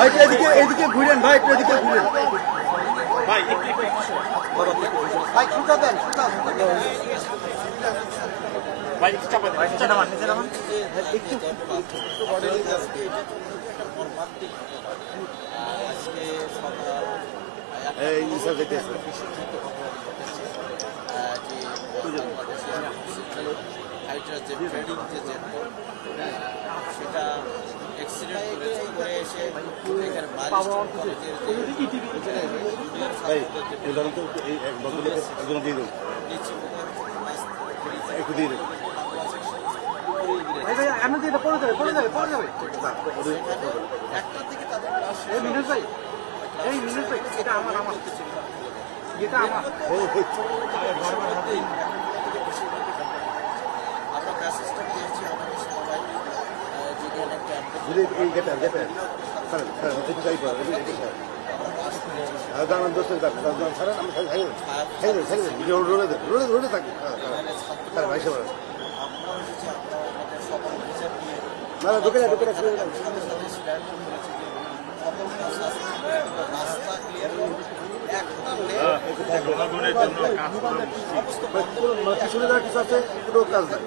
ভাই এদিকে এদিকে ঘুরেন ভাই এদিকে ঘুরেন। ভাই ভাই সুতা দেন সুতা। ভাই একটু চাপা দেন নিচে নামান নিচে নামান আজকে সকাল এই নিচে যেতেছে হাইড্রার যে ট্রেডিং যে সেটা অ্যাক্সিডেন্ট করেছে করে এসে এখানে বালিশ কলেজের এই এই থেকে তাদের ক্লাস আমরা মেসেজটা পেয়েছি আমাদের সেনাবাহিনী আহ, যদি এই গেটার গেটার স্যার স্যার একটু যাই পার একটু যাই আর দাঁড়ান দোস্ত দাঁড়ান স্যার আমি খাই খাই খাই খাই রোলে দেন রোলে রোলে থাকি স্যার ভাই নিয়ে না কিছু আছে কোনো কাজ নাই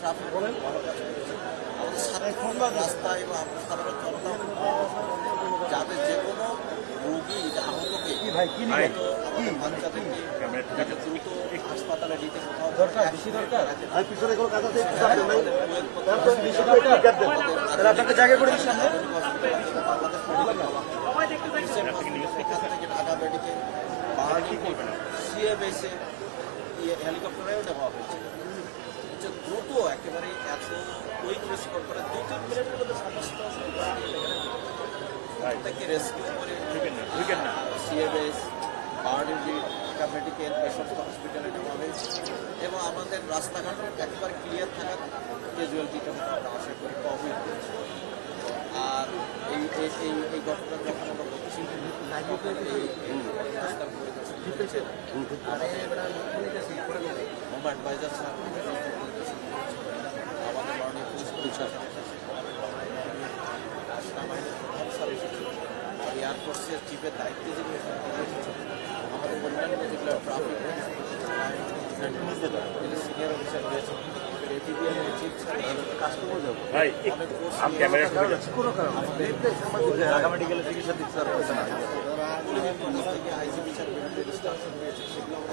ট্রাফিক বলেন আমাদের সাধারণ রাস্তায় বা আমরা সাধারণ জনতা যাদের যে কোনো রোগী আহতকে বাচ্চাদেরকে দ্রুত হাসপাতালে নিতে কোথাও দরকার বেশি হেলিকপ্টারেও নেওয়া হয়েছে যে দ্রুত একেবারে এত কুইক রেসপন্ড করে দুই তিন মিনিটের মধ্যে সমস্ত থেকে রেস্কিউ করে না সিএমএস বাহারি ঢাকা মেডিকেল সমস্ত হসপিটালে নেওয়া হয়েছে। এবং আমাদের রাস্তাঘাট একবার ক্লিয়ার থাকার ক্যাজুয়ালিটিটা আমরা আশা করি কমই আর এই এই এই ঘটনা যখন আমরা বলছি এই রাস্তার পরিদর্শন করেছেন হোম অ্যাডভাইজার স্যার আমাদের মাননীয় পুলিশ কমিশনার সেনাবাহিনীর প্রধান স্যার এসেছেন এয়ারফোর্সের চিফের দায়িত্বে যিনি এখানে এসেছেন আমাদের অন্যান্য যেগুলো ট্রাফিক সিনিয়র অফিসার রয়েছেন এটিবিএম চিফ স্যার কাস্টমার যাব ভাই আমি ক্যামেরা ঢুকে যাচ্ছি ঢাকা মেডিকেলের চিকিৎসা দিচ্ছে স্যার পুলিশ থেকে আইসিবি স্যার বিভিন্ন রেজিস্ট্রেশন রয়েছে সেগুলো আমরা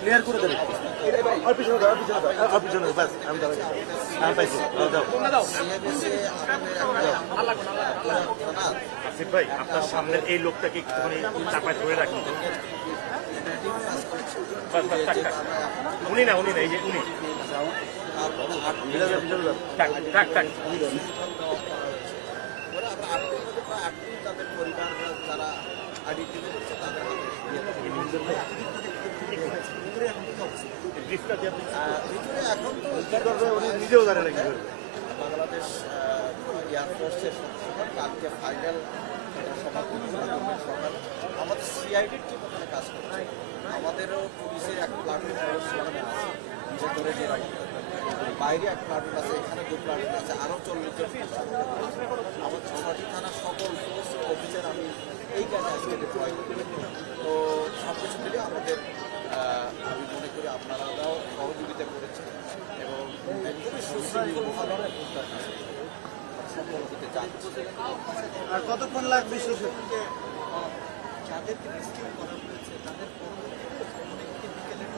ক্লিয়ার করে দেবে আর পিছনে দাও আর পিছনে দাও আর পিছনে ব্যাস আমি দাঁড়াই আমি পাইছি দাও আসিফ ভাই আপনার সামনের এই লোকটাকে একটুখানি চাপায় ধরে রাখুন টাক। উনি না উনি না এই যে উনি তারপর আট পিছনে ব্রিফটা দিয়ে আপনি এখন তো কি করবে? উনি নিজেও জানে না কি করবে। বাংলাদেশ এয়ারফোর্সের কালকে ফাইনাল সকাল আমাদের সিআইডির টিম ওখানে কাজ করছে। আমাদেরও পুলিশের এক প্লাটুন ওখানে আছে যে বাইরে এক প্লাটুন আছে এখানে দু প্লাটুন আছে আরও চল্লিশ জন আমার ছটি আর কতক্ষণ লাগবে শেষ? হতে? যাদেরকে রেস্কিউ করা হয়েছে তাদের বিকেলের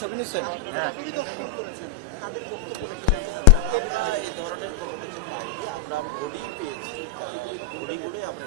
ছবি নিচ্ছেন? এই ধরনের পাই আমরা ঘড়ি পেয়েছি ঘড়িগুলোই আমরা